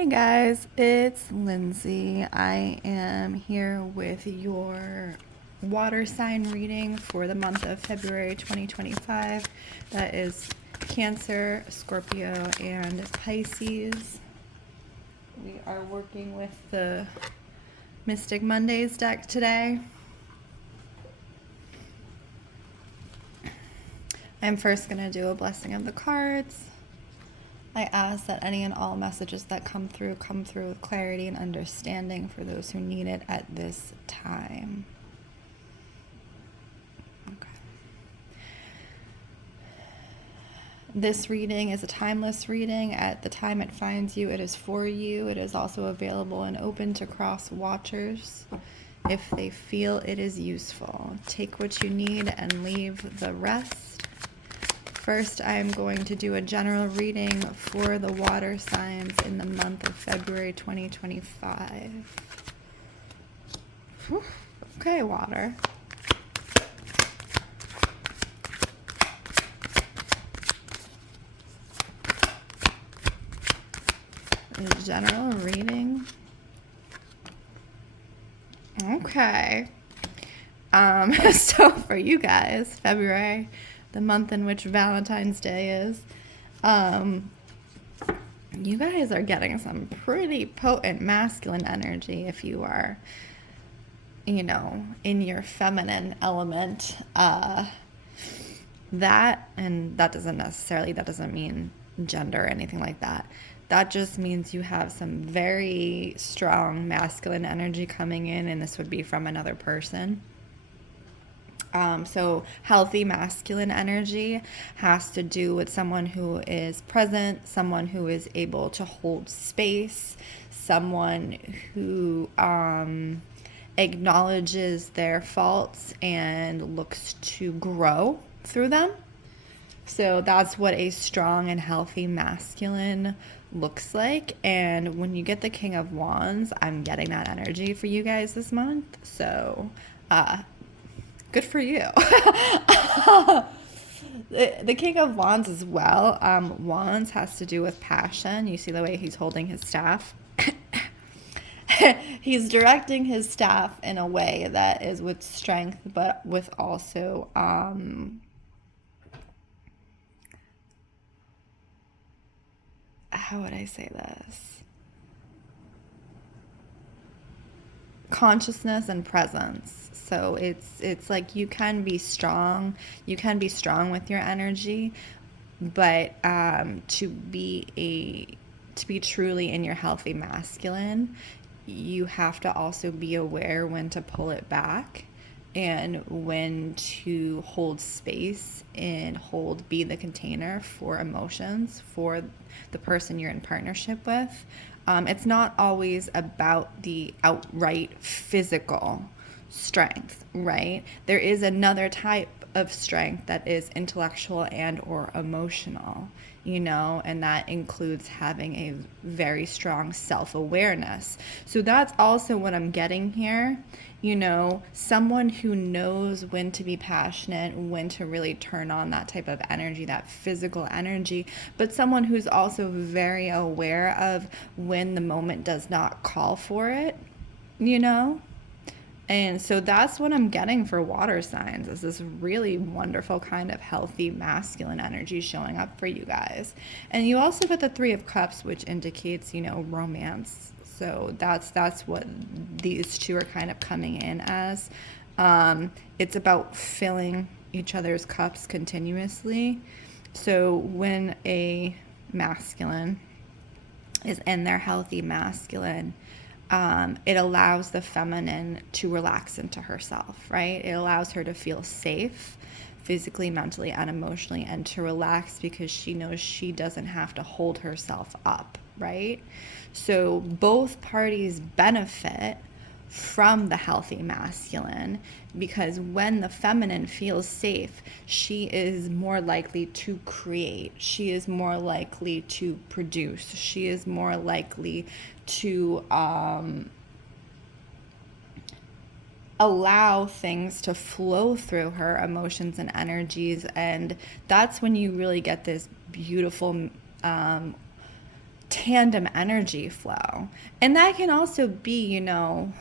Hey guys, it's Lindsay. I am here with your water sign reading for the month of February 2025. That is Cancer, Scorpio, and Pisces. We are working with the Mystic Mondays deck today. I'm first going to do a blessing of the cards. I ask that any and all messages that come through with clarity and understanding for those who need it at this time. Okay. This reading is a timeless reading. At the time it finds you, it is for you. It is also available and open to cross watchers if they feel it is useful. Take what you need and leave the rest. First, I'm going to do a general reading for the water signs in the month of February 2025. Whew. Okay, water. A general reading. Okay. So for you guys, February, the month in which Valentine's Day is, you guys are getting some pretty potent masculine energy if you are, in your feminine element. That doesn't mean gender or anything like that. That just means you have some very strong masculine energy coming in, and this would be from another person. So healthy masculine energy has to do with someone who is present, someone who is able to hold space, someone who acknowledges their faults and looks to grow through them. So that's what a strong and healthy masculine looks like. And when you get the King of Wands, I'm getting that energy for you guys this month. So, good for you. The King of Wands as well. Wands has to do with passion. You see the way he's holding his staff. He's directing his staff in a way that is with strength, but with also how would I say this? Consciousness and presence. So it's like you can be strong with your energy, but to be truly in your healthy masculine, you have to also be aware when to pull it back and when to hold space and be the container for emotions for the person you're in partnership with. It's not always about the outright physical strength, right? There is another type of strength that is intellectual and or emotional, and that includes having a very strong self-awareness. So that's also what I'm getting here. Someone who knows when to be passionate, when to really turn on that type of energy, that physical energy, but someone who's also very aware of when the moment does not call for it, And so that's what I'm getting for water signs, is this really wonderful kind of healthy masculine energy showing up for you guys. And you also get the Three of Cups, which indicates, romance. So that's what these two are kind of coming in as. It's about filling each other's cups continuously. So when a masculine is in their healthy masculine, it allows the feminine to relax into herself, right? It allows her to feel safe physically, mentally, and emotionally, and to relax because she knows she doesn't have to hold herself up, right? So both parties benefit from the healthy masculine, because when the feminine feels safe, she is more likely to create, she is more likely to produce, she is more likely to allow things to flow through her emotions and energies. And that's when you really get this beautiful tandem energy flow. And that can also be, you know,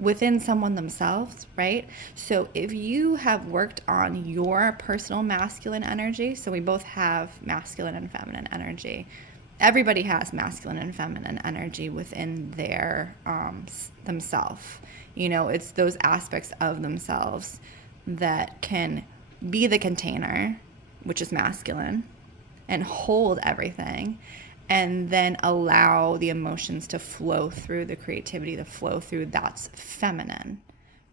within someone themselves, right? So if you have worked on your personal masculine energy, so we both have masculine and feminine energy. Everybody has masculine and feminine energy within their themselves. You know, it's those aspects of themselves that can be the container, which is masculine, and hold everything, and then allow the emotions to flow through, the creativity to flow through. That's feminine,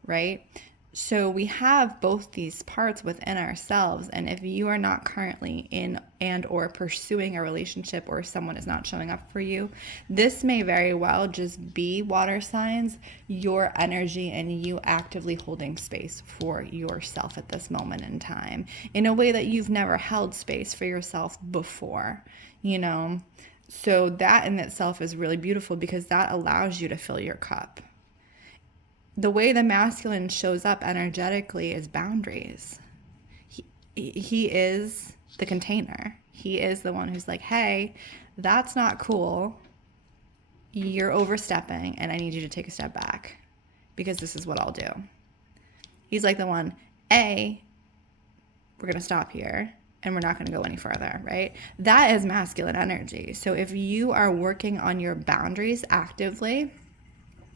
right? So we have both these parts within ourselves, and if you are not currently in and or pursuing a relationship, or someone is not showing up for you, this may very well just be, water signs, your energy and you actively holding space for yourself at this moment in time in a way that you've never held space for yourself before, you know? So that in itself is really beautiful, because that allows you to fill your cup. The way the masculine shows up energetically is boundaries. He is the container. He is the one who's like, hey, that's not cool. You're overstepping, and I need you to take a step back, because this is what I'll do. He's like the one, we're going to stop here, and we're not going to go any further, right? That is masculine energy. So if you are working on your boundaries actively,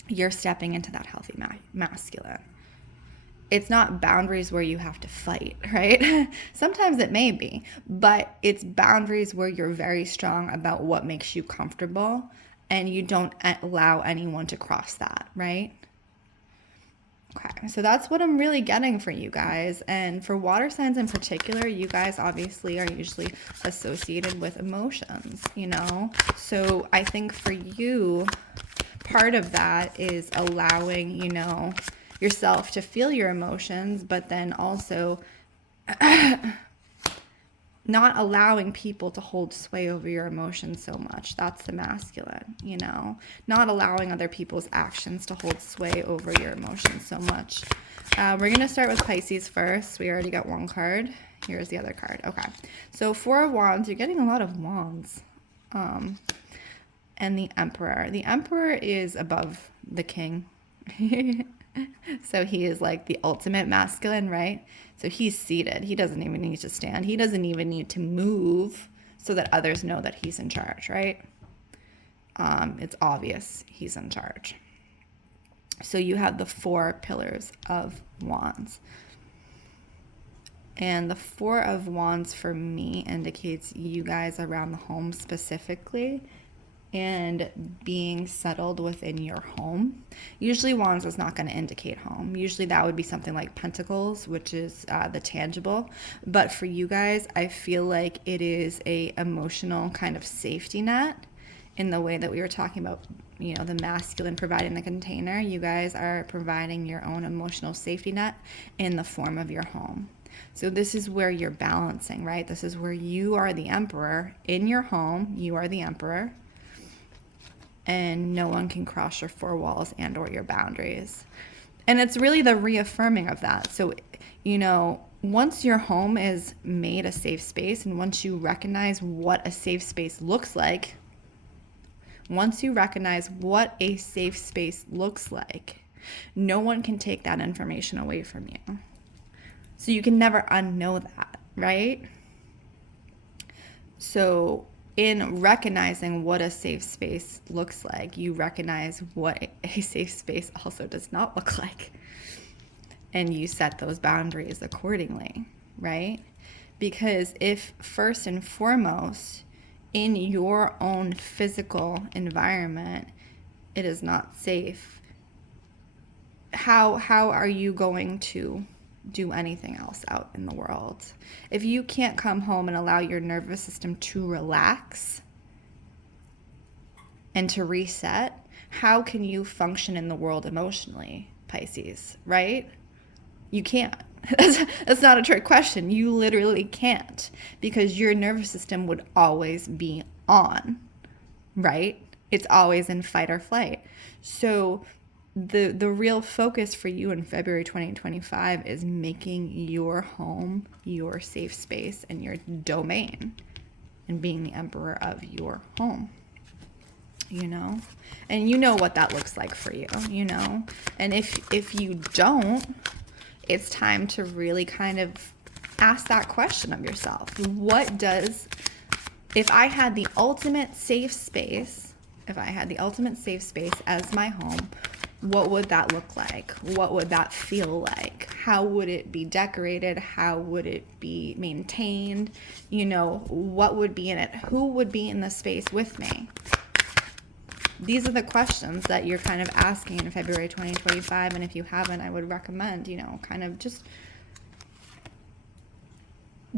you're stepping into that healthy masculine. It's not boundaries where you have to fight, right? Sometimes it may be, but it's boundaries where you're very strong about what makes you comfortable, and you don't allow anyone to cross that, right? Okay, so that's what I'm really getting for you guys. And for water signs in particular, you guys obviously are usually associated with emotions, you know? So I think for you, part of that is allowing, you know, yourself to feel your emotions, but then also not allowing people to hold sway over your emotions so much. That's the masculine, you know, not allowing other people's actions to hold sway over your emotions so much. We're going to start with Pisces first. We already got one card. Here's the other card. Okay. So 4 of Wands, you're getting a lot of wands. And the Emperor. The Emperor is above the King. So he is like the ultimate masculine, right? So he's seated. He doesn't even need to stand. He doesn't even need to move so that others know that he's in charge, right? It's obvious he's in charge. So you have the 4 pillars of Wands. And the 4 of Wands for me indicates you guys around the home specifically, and being settled within your home. Usually Wands is not going to indicate home. Usually that would be something like Pentacles, which is the tangible. But for you guys, I feel like it is a emotional kind of safety net, in the way that we were talking about, you know, the masculine providing the container. You guys are providing your own emotional safety net in the form of your home. So this is where you're balancing, right? This is where you are the emperor in your home. You are the emperor. And no one can cross your 4 walls and or your boundaries. And it's really the reaffirming of that. So, you know, once your home is made a safe space, and once you recognize what a safe space looks like, no one can take that information away from you. So you can never unknow that, right? So in recognizing what a safe space looks like, you recognize what a safe space also does not look like. And you set those boundaries accordingly, right? Because if first and foremost, in your own physical environment, it is not safe, how are you going to do anything else out in the world? If you can't come home and allow your nervous system to relax and to reset, how can you function in the world emotionally, Pisces, right? You can't. That's not a trick question. You literally can't, because your nervous system would always be on, right? It's always in fight or flight. So the real focus for you in February 2025 is making your home your safe space and your domain, and being the emperor of your home, you know? And you know what that looks like for you, you know? And if you don't, it's time to really kind of ask that question of yourself. If I had the ultimate safe space, as my home, what would that look like? What would that feel like? How would it be decorated? How would it be maintained? You know, what would be in it? Who would be in the space with me? These are the questions that you're kind of asking in February 2025. And if you haven't, I would recommend, you know, kind of just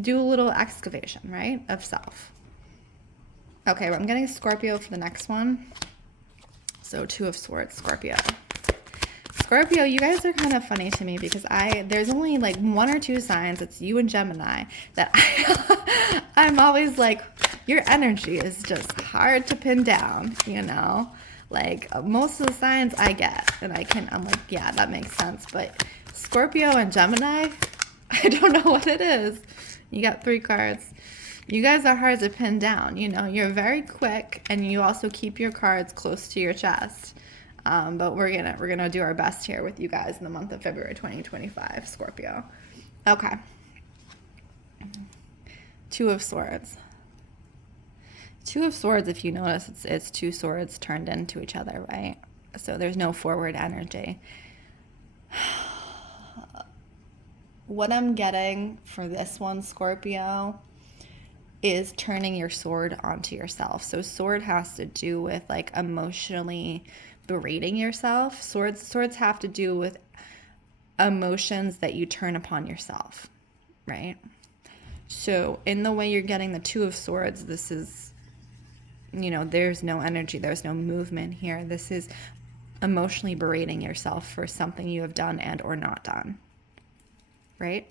do a little excavation, right, of self. Okay, well, I'm getting Scorpio for the next one. So 2 of Swords, Scorpio. Scorpio, you guys are kind of funny to me because there's only like 1 or 2 signs, it's you and Gemini, that I'm always like, your energy is just hard to pin down, you know? Like most of the signs I get, and I'm like, yeah, that makes sense. But Scorpio and Gemini, I don't know what it is. You got 3 cards. You guys are hard to pin down, you know? You're very quick, and you also keep your cards close to your chest. But we're gonna do our best here with you guys in the month of February 2025, Scorpio. Okay. 2 of Swords. 2 of Swords, if you notice, it's 2 swords turned into each other, right? So there's no forward energy. What I'm getting for this one, Scorpio, is turning your sword onto yourself. So sword has to do with like emotionally berating yourself. Swords have to do with emotions that you turn upon yourself, right? So in the way you're getting the 2 of Swords, this is, you know, there's no energy, there's no movement here. This is emotionally berating yourself for something you have done and or not done, right?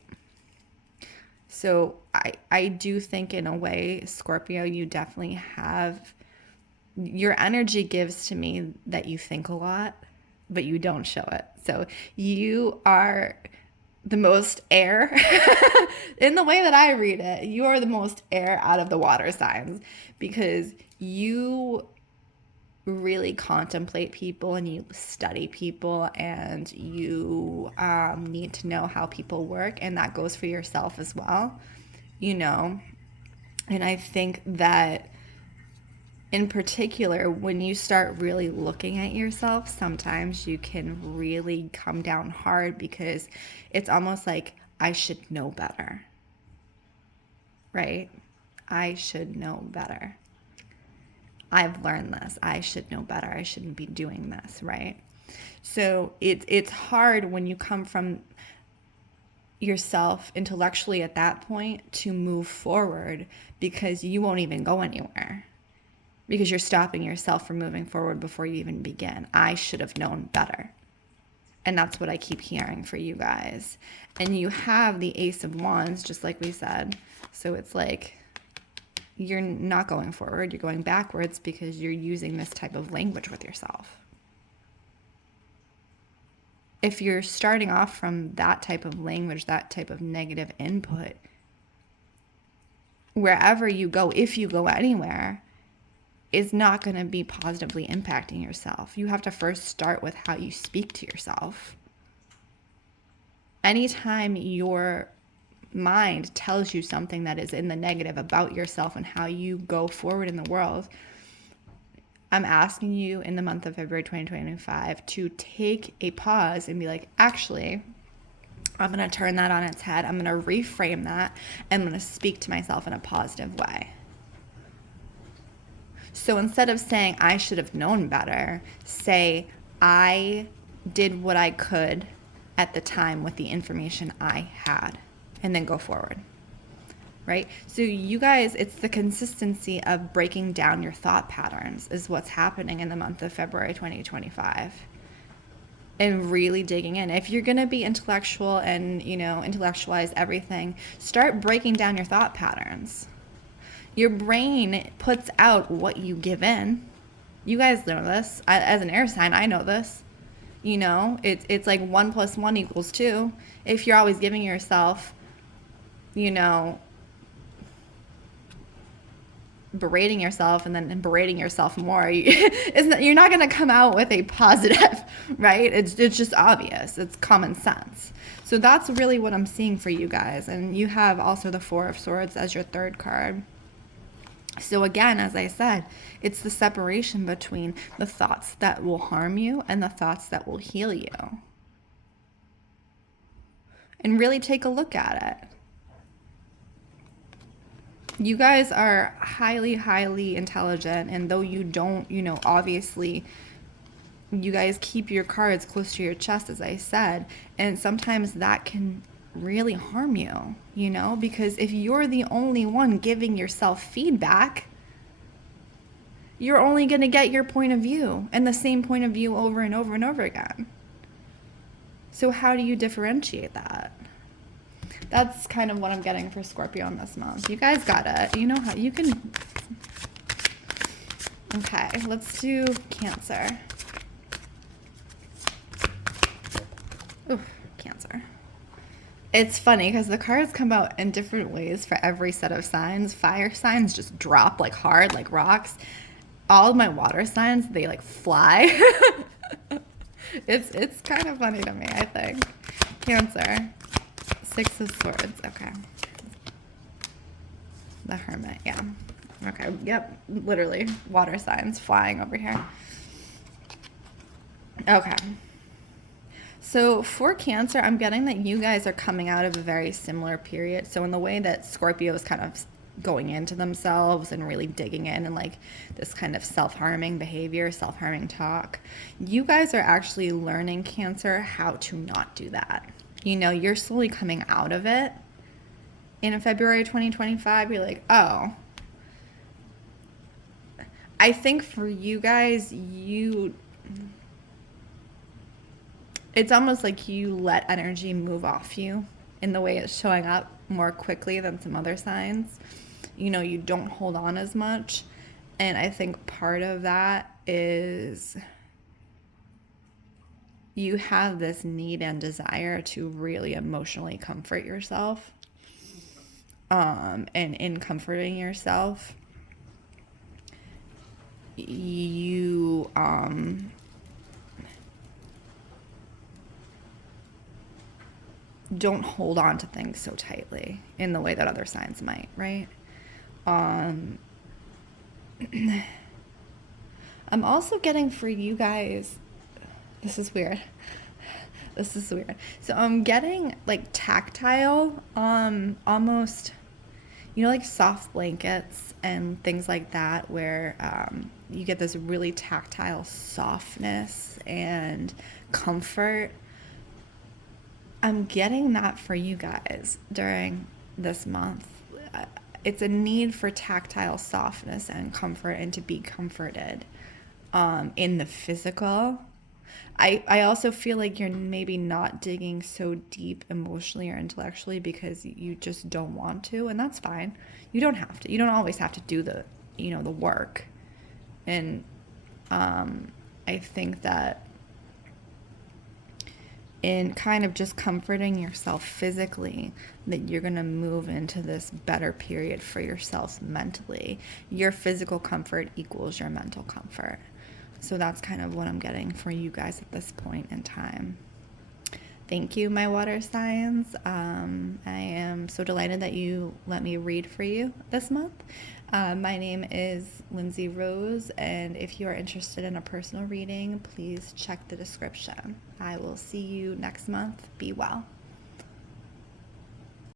So I do think in a way, Scorpio, you definitely have, your energy gives to me that you think a lot, but you don't show it. So you are the most air in the way that I read it. You are the most air out of the water signs because you really contemplate people and you study people and you need to know how people work, and that goes for yourself as well, you know. And I think that in particular, when you start really looking at yourself, sometimes you can really come down hard because it's almost like I should know better, right? I should know better. I've learned this. I should know better. I shouldn't be doing this, right? So it's hard when you come from yourself intellectually at that point to move forward because you won't even go anywhere because you're stopping yourself from moving forward before you even begin. I should have known better. And that's what I keep hearing for you guys. And you have the Ace of Wands, just like we said. So it's like, you're not going forward, you're going backwards because you're using this type of language with yourself. If you're starting off from that type of language, that type of negative input, wherever you go, if you go anywhere, is not going to be positively impacting yourself. You have to first start with how you speak to yourself. Anytime your mind tells you something that is in the negative about yourself and how you go forward in the world, I'm asking you in the month of February 2025 to take a pause and be like, actually, I'm going to turn that on its head. I'm going to reframe that. And I'm going to speak to myself in a positive way. So instead of saying, I should have known better, say, I did what I could at the time with the information I had. And then go forward, right? So you guys, it's the consistency of breaking down your thought patterns is what's happening in the month of February 2025. And really digging in. If you're going to be intellectual and, you know, intellectualize everything, start breaking down your thought patterns. Your brain puts out what you give in. You guys know this. As an air sign, I know this. You know, it's like 1 + 1 = 2. If you're always giving yourself, you know, berating yourself and then berating yourself more, you're not going to come out with a positive, right? It's just obvious. It's common sense. So that's really what I'm seeing for you guys. And you have also the Four of Swords as your third card. So again, as I said, it's the separation between the thoughts that will harm you and the thoughts that will heal you. And really take a look at it. You guys are highly, highly intelligent, and though you don't, obviously, you guys keep your cards close to your chest, as I said, and sometimes that can really harm you, because if you're the only one giving yourself feedback, you're only going to get your point of view and the same point of view over and over and over again. So how do you differentiate that? That's kind of what I'm getting for Scorpio in this month. You guys got it. You know how you can. Okay, let's do Cancer. Ooh, Cancer. It's funny because the cards come out in different ways for every set of signs. Fire signs just drop like hard, like rocks. All of my water signs, they like fly. It's kind of funny to me, I think. Cancer. Six of Swords. Okay. The Hermit. Yeah. Okay. Yep. Literally water signs flying over here. Okay. So for Cancer, I'm getting that you guys are coming out of a very similar period. So in the way that Scorpio is kind of going into themselves and really digging in and like this kind of self-harming behavior, self-harming talk, you guys are actually learning, Cancer, how to not do that. You're slowly coming out of it. In February 2025, you're like, oh. I think for you guys, it's almost like you let energy move off you in the way it's showing up more quickly than some other signs. You don't hold on as much. And I think part of that is you have this need and desire to really emotionally comfort yourself. And in comforting yourself, you don't hold on to things so tightly in the way that other signs might, right? I'm also getting for you guys, this is weird. So I'm getting like tactile, almost, like soft blankets and things like that, where you get this really tactile softness and comfort. I'm getting that for you guys during this month. It's a need for tactile softness and comfort and to be comforted in the physical. I also feel like you're maybe not digging so deep emotionally or intellectually because you just don't want to, and that's fine. You don't have to. You don't always have to do the work. And I think that in kind of just comforting yourself physically, that you're going to move into this better period for yourself mentally. Your physical comfort equals your mental comfort. So that's kind of what I'm getting for you guys at this point in time. Thank you, my water signs. I am so delighted that you let me read for you this month. My name is Lindsey Rose, and if you are interested in a personal reading, please check the description. I will see you next month. Be well.